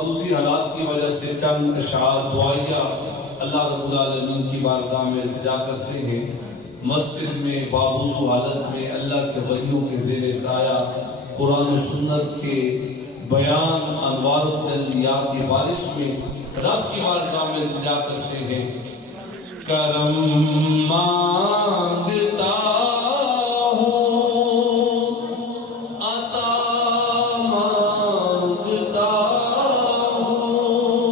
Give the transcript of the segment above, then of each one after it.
معروضی حالات کی وجہ سے چند اشعار دعائیہ اللہ رب العالمین کی بارگاہ میں التجا کرتے ہیں۔ مسجد میں باوضو حالت میں اللہ کے ولیوں کے زیر سایہ قرآن و سنت کے بیان انوار و تجلیات کی بارش میں رب کی بارگاہ میں التجا کرتے ہیں۔ کرم مانگتا ہوں، عطا مانگتا ہوں،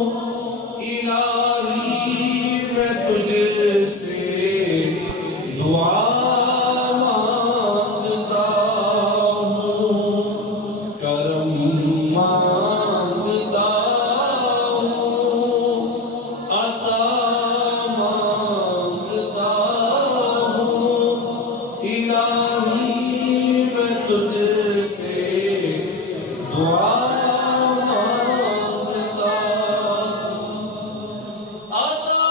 الہی میں تجھ سے دعا مانگتا ہوں، کرم مانگتا ہوں، عطا مانگتا ہوں، الہی میں تجھ سے دعا مانگتا ہوں۔ عطا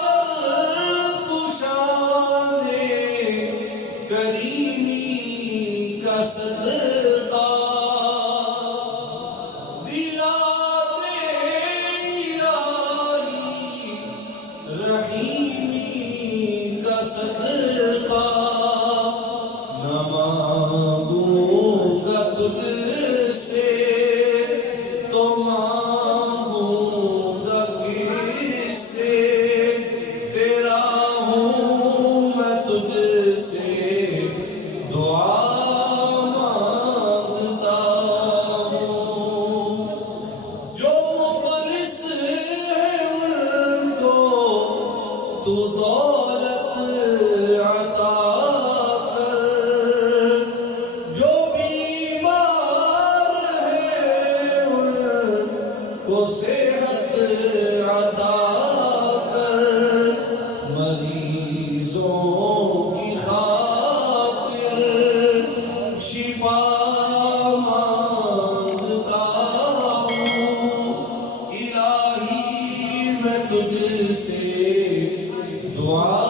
کر تو شان کریمی کا صدقہ، دلا دے الہی رحیمی کا صدقہ، نہ مانگوں گا تجھ سے تو مانگوں گا کس سے، تیرا ہوں میں تجھ سے دعا مانگتا ہوں۔ جو مفلس ہیں ان کو تو دولت عطا کر، جو بیمار ہیں ان کو صحت عطا کر، مریضوں کی خاطر شفا مانگتا ہوں، الہی میں تجھ سے دعا